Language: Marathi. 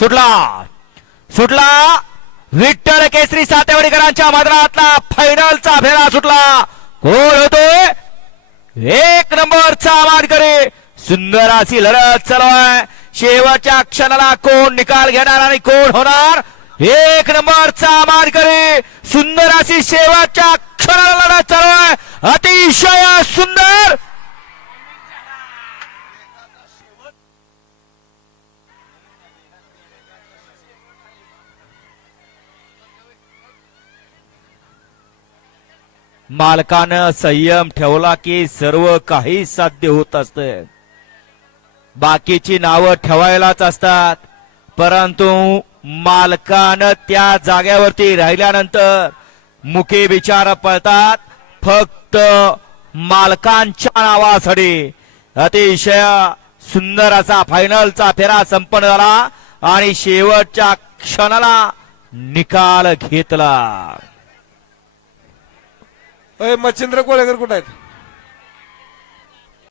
सुटला सुटला विठ्ठल केसरी सातेवडीकरांच्या मद्रातला फायनलचा फेरा सुटला कोण होतोय एक नंबरचा करे सुंदर अशी लढत चालवाय आहे शेवटच्या क्षणाला कोण निकाल घेणार आणि कोण होणार एक नंबरचा करे सुंदर अशी शेवटच्या क्षणाला लढत चालवाय अतिशय सुंदर मालकानं संयम ठेवला की सर्व काही साध्य होत असत बाकीची नावं ठेवायलाच असतात परंतु मालकान त्या जाग्यावरती राहिल्यानंतर मुके विचार पळतात फक्त मालकांच्या नावासाठी अतिशय सुंदर असा फायनलचा फेरा संपन्न झाला आणि शेवटच्या क्षणाला निकाल घेतला मच्छिंद्र कोळेकर कुठे आहेत